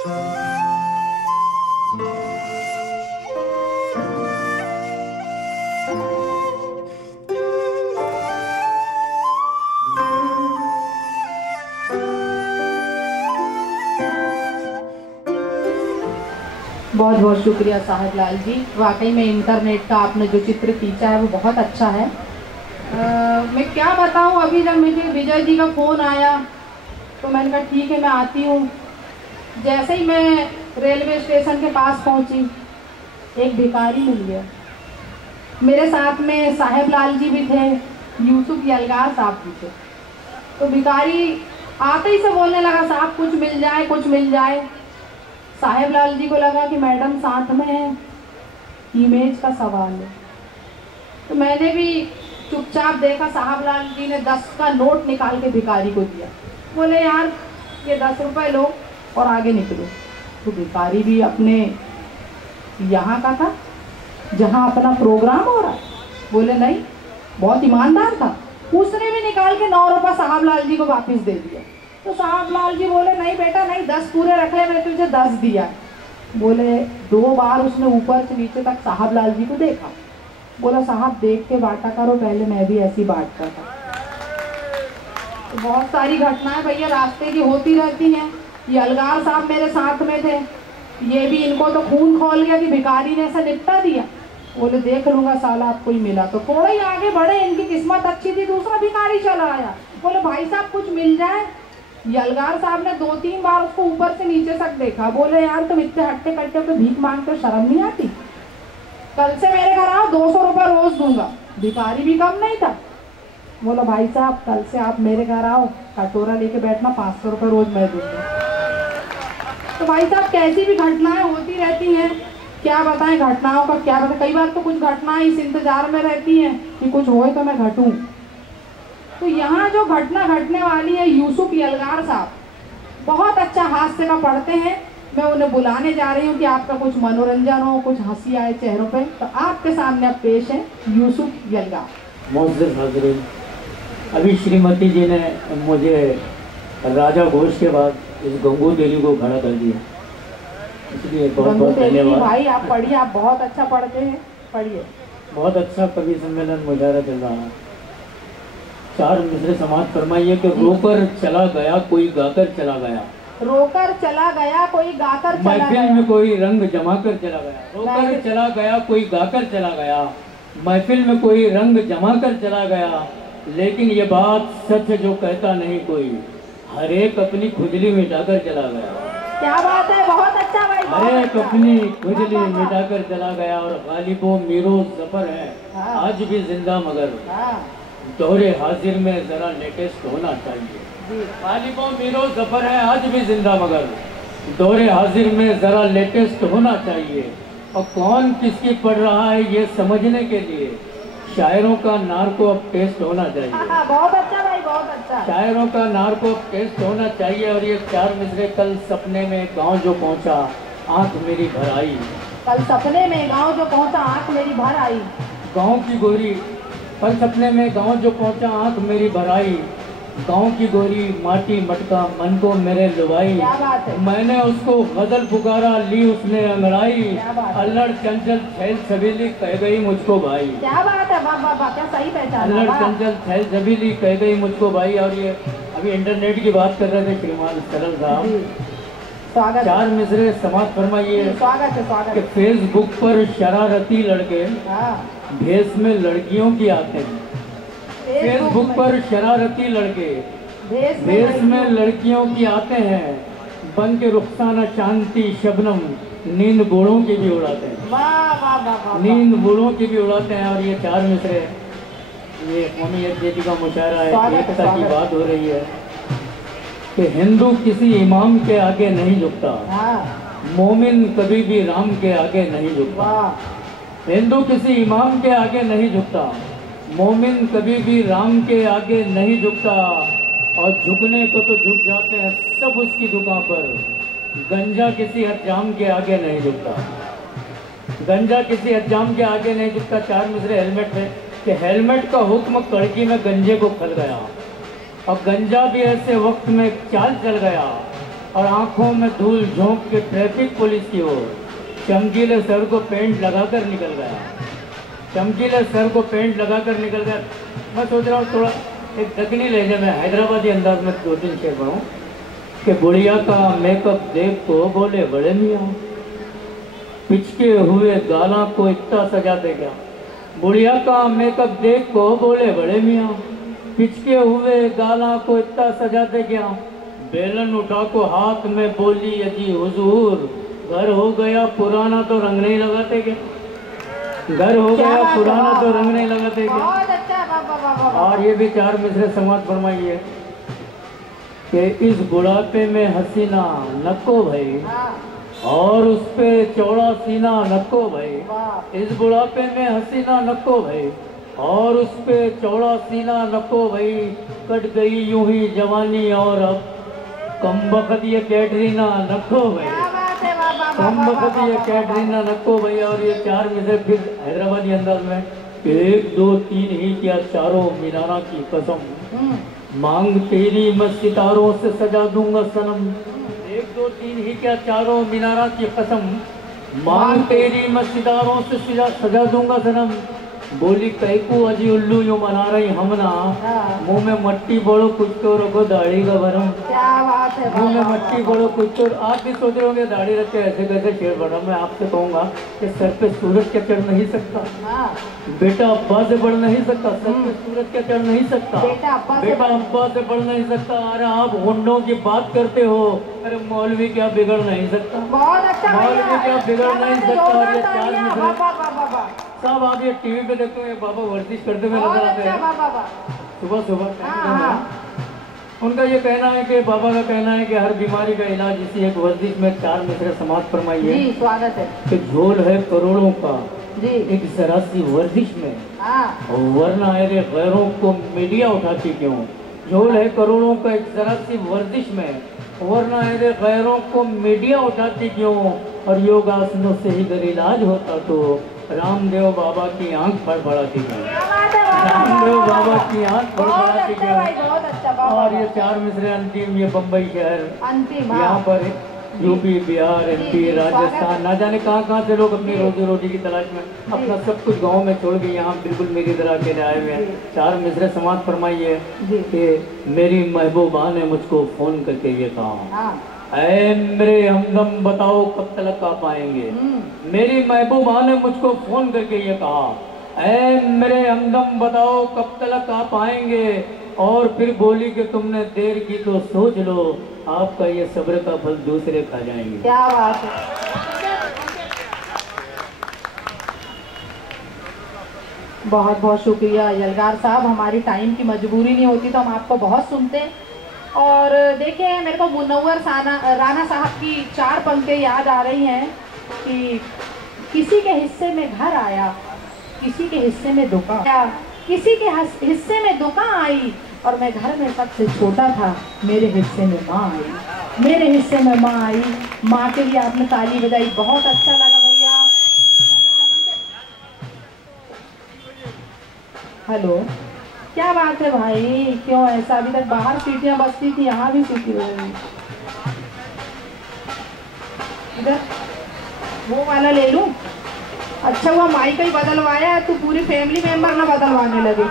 बहुत बहुत शुक्रिया साहेब लाल जी। वाकई में इंटरनेट का आपने जो चित्र खींचा है वो बहुत अच्छा है। मैं क्या बताऊं, अभी जब मुझे विजय जी का फ़ोन आया तो मैंने कहा ठीक है मैं आती हूँ। जैसे ही मैं रेलवे स्टेशन के पास पहुँची, एक भिखारी मिल गया। मेरे साथ में साहेब लाल जी भी थे, यूसुफ यलगार साहब भी थे। तो भिखारी आते ही से बोलने लगा साहब कुछ मिल जाए, कुछ मिल जाए। साहेब लाल जी को लगा कि मैडम साथ में है, इमेज का सवाल है। तो मैंने भी चुपचाप देखा, साहब लाल जी ने 10 का नोट निकाल के भिखारी को दिया। बोले यार ये 10 रुपए लो और आगे निकलो। तो भिखारी भी अपने यहाँ का था जहाँ अपना प्रोग्राम हो रहा है। बोले नहीं, बहुत ईमानदार था, उसने भी निकाल के 9 रुपये साहब लाल जी को वापस दे दिया। तो साहब लाल जी बोले नहीं बेटा नहीं, 10 पूरे रख ले, मैंने तुझे 10 दिया। बोले 2 बार उसने ऊपर से नीचे तक साहब लाल जी को देखा। बोला साहब देख के बांटा करो, पहले मैं भी ऐसी बांटता था। तो बहुत सारी घटनाएं भैया रास्ते की होती रहती हैं। ये अलगार साहब मेरे साथ में थे, ये भी इनको तो खून खोल गया कि भिखारी ने ऐसा निपटा दिया। बोले देख लूंगा साला आपको ही मिला। तो थोड़ा ही आगे बढ़े, इनकी किस्मत अच्छी थी, दूसरा भिखारी चला आया। बोले भाई साहब कुछ मिल जाए। यलगार साहब ने 2-3 बार उसको ऊपर से नीचे तक देखा। बोले यार तुम इतने हट्टे कट्टे पे भीख मांगते हो, शर्म नहीं आती? कल से मेरे घर आओ, 200 रुपये रोज दूंगा। भिखारी भी कम नहीं था। बोला भाई साहब कल से आप मेरे घर आओ, कटोरा लेके बैठना, 500 रुपये रोज मैं दूंगा। तो भाई साहब कैसी भी घटनाएं होती रहती हैं, क्या बताएं घटनाओं का क्या बताएं। कई बार तो कुछ घटनाएं इस इंतजार में रहती हैं कि कुछ होए तो मैं घटूं। तो यहाँ जो घटना घटने वाली है, यूसुफ यलगार साहब बहुत अच्छा हास्य का पढ़ते हैं। मैं उन्हें बुलाने जा रही हूँ कि आपका कुछ मनोरंजन हो, कुछ हंसी आए चेहरों पे। तो आपके सामने अब पेश है यूसुफ यलगार। मोअज़्ज़िज़ हाज़िरीन, अभी श्रीमती जी ने मुझे राजा घोष के बाद इस गंगू तेली को खड़ा कर दिया, इसलिए बहुत बहुत धन्यवाद। भाई आप पढ़िए, आप बहुत अच्छा पढ़ते हैं, पढ़िए। बहुत अच्छा कवि सम्मेलन मुजाहरा चल रहा है। 4 मिसरे समाज फरमाइए कि रोकर चला गया कोई गाकर चला गया, रोकर चला गया कोई गाकर चला गया, महफिल में कोई रंग जमा कर चला गया। रोकर चला गया कोई गाकर चला गया, महफिल में कोई रंग जमा कर चला गया। लेकिन ये बात सच जो कहता नहीं कोई, हर एक अपनी खुजली मिटाकर चला गया। क्या बात है, बहुत अच्छा भाई। हर एक अपनी खुजली मिटाकर चला गया। और गालिबो मीरो जफर है आज भी जिंदा, मगर दौरे हाजिर में जरा लेटेस्ट होना चाहिए। गालिबो मीरो जफर है आज भी जिंदा, मगर दौरे हाजिर में जरा लेटेस्ट होना चाहिए। और कौन किसकी पढ़ रहा है ये समझने के लिए शायरों का नार्को अब टेस्ट होना चाहिए। बहुत अच्छा भाई, बहुत अच्छा। शायरों का नार्को अब टेस्ट होना चाहिए। और ये 4 मिसरे, कल सपने में गांव जो पहुंचा आंख मेरी भर आई। कल सपने में गांव जो पहुंचा आंख मेरी भर आई। गांव की गोरी, कल सपने में गांव जो पहुंचा आंख मेरी भर आई। गांव की गोरी माटी मटका मन को मेरे लुभाई। क्या बात है। मैंने उसको गजल पुकारा ली उसने अंगड़ाई। अल्लड़ चंचल छैल छबीली कह गई मुझको भाई। क्या बात है, वाह वाह, क्या सही पहचान। अल्लड़ चंचल छैल छबीली कह गई मुझको भाई। और ये अभी इंटरनेट की बात कर रहे थे श्रीमान सरल साहब। स्वागत। 4 मिसरे समाज फरमाइए। स्वागत है, स्वागत है। फेसबुक पर शरारती लड़के भेस में लड़कियों की आते हैं। फेसबुक पर शरारती लड़के भेस में लड़कियों की आते हैं। बन के रुखसाना चांदी शबनम नींद बूढ़ों की भी उड़ाते हैं। वाह वाह वाह, नींद बूढ़ों की भी उड़ाते हैं। और ये 4 मिसरे, ये कौमी यकजहती का मुशायरा है, एकता की बात हो रही है कि हिंदू किसी इमाम के आगे नहीं झुकता, मोमिन कभी भी राम के आगे नहीं झुकता। हिंदू किसी इमाम के आगे नहीं झुकता, मोमिन कभी भी राम के आगे नहीं झुकता। और झुकने को तो झुक जाते हैं सब उसकी दुकान पर, गंजा किसी हज्जाम के आगे नहीं झुकता। गंजा किसी हज्जाम के आगे नहीं झुकता। 4 मिसरे हेलमेट में कि हेलमेट का हुक्म कड़की में गंजे को खल गया। और गंजा भी ऐसे वक्त में चाल चल गया और आंखों में धूल झोंक के ट्रैफिक पुलिस की ओर चमकीले सर को पेंट लगाकर निकल गया। चमकीले सर को पेंट लगाकर निकल गया। मैं सोच रहा हूँ थोड़ा एक दक्षिणी लहजे में हैदराबादी अंदाज में 2-3 शेर पढ़ूं कि बुढ़िया का मेकअप देख को बोले बड़े मियाँ, पिचके हुए गाला को इतना सजा दे गया। बुढ़िया का मेकअप देख को बोले बड़े मियाँ, पिचके हुए गाला को इतना सजा दे गया। बेलन उठा को हाथ में बोली अजी हुजूर, घर हो गया पुराना तो रंग नहीं लगाते क्या? घर हो गया पुराना तो रंग नहीं लगाते क्या? और ये भी 4 मिसरे समाज फरमाइए कि इस बुढ़ापे में हसीना नको भाई, और उस पे चौड़ा सीना नको भाई। इस बुढ़ापे में हसीना नको भाई, और उस पे चौड़ा सीना नको भाई। कट गई यूं ही जवानी और अब कमबख्त ये कैटरीना नको भाई, कमबख्त ये कैटरीना नको भाई। और ये 4 मिसरे फिर हैदराबादी अंदाज में 1 2 3 ही क्या चारों मीनारा की कसम, मांग तेरी मैं सितारों से सजा दूंगा सनम। 1 2 3 ही क्या चारों मीनारा की कसम, मांग तेरी मैं सितारों से सजा दूंगा सनम। बोली कैकू अजी उल्लू यूं मना रही हमना, मुंह में मट्टी बोलो कुछ तो रखो दाढ़ी का भरम। क्या बात है, मुंह में मट्टी बोलो कुछ तो। आप भी सोच रहे होंगे दाढ़ी रख के ऐसे कैसे शेर बढ़ा। मैं आपसे कहूँगा कि सर पे सूरज क्या चढ़ नहीं सकता बेटा, अब्बा से बढ़ नहीं सकता। सर पे सूरज क्या चढ़ नहीं सकता बेटा, अब्बा से बढ़ नहीं सकता। अरे आप होंडों की बात करते हो, अरे मौलवी क्या बिगड़ नहीं सकता, मौलवी क्या बिगड़ नहीं सकता। और ये 4 मिसरे साहब आप ये टीवी पे देखते हो, बाबा वर्जिश करते हुए नजर आते हैं सुबह सुबह। उनका ये कहना है कि बाबा का कहना है कि हर बीमारी का इलाज इसी एक वर्जिश में 4 मिसरे समाज फरमाइए। जी स्वागत है। कि झोल है करोड़ों का जी एक जरा सी वर्जिश में, वरना अरे गैरों को मीडिया उठाती क्यों। झोल है करोड़ों का एक जरा सी वर्जिश में, वरना अरे गैरों को मीडिया उठाती क्यों। और योगासनों से ही अगर इलाज होता तो रामदेव बाबा की आंख फड़फड़ाती क्यों, रामदेव बाबा की आंख फड़फड़ाती क्यों। और ये 4 मिसरे अंतिम, ये बम्बई शहर, यहाँ पर यूपी बिहार MP राजस्थान, ना जाने कहाँ से लोग अपनी रोजी रोटी की तलाश में अपना सब कुछ गाँव में छोड़ के यहाँ बिल्कुल मेरी तरह अकेले आए हुए हैं। 4 मिसरे समाज फरमाइए कि मेरी महबूबा ने मुझको फोन करके ये कहा, ऐ मेरे हमदम बताओ कब तक आप आएंगे। मेरी महबूबा ने मुझको फोन करके ये कहा, ऐ मेरे हमदम बताओ कब तक आप आएंगे। और फिर बोली कि तुमने देर की तो सोच लो, आपका ये सब्र का फल दूसरे खा जाएंगे। क्या बात है। बहुत बहुत शुक्रिया यलगार साहब, हमारी टाइम की मजबूरी नहीं होती तो हम आपको बहुत सुनते। और देखिए मेरे को मुनव्वर राना साहब की 4 पंक्तियाँ याद आ रही हैं कि किसी के हिस्से में घर आया, किसी के हिस्से में दुकान आया, किसी के हिस्से में दुकान आई, और मैं घर में सबसे छोटा था, मेरे हिस्से में माँ आई, मेरे हिस्से में माँ आई। माँ के लिए आपने ताली बजाई, बहुत अच्छा लगा भैया। हेलो, क्या बात है भाई, क्यों ऐसा? अभी तक बाहर सीटियां बजती थी, यहाँ भी सीटी बज रही। इधर वो वाला ले लूं? अच्छा हुआ माइक ही बदलवाया, तू पूरी फैमिली मेंबर ना बदलवाने लगे।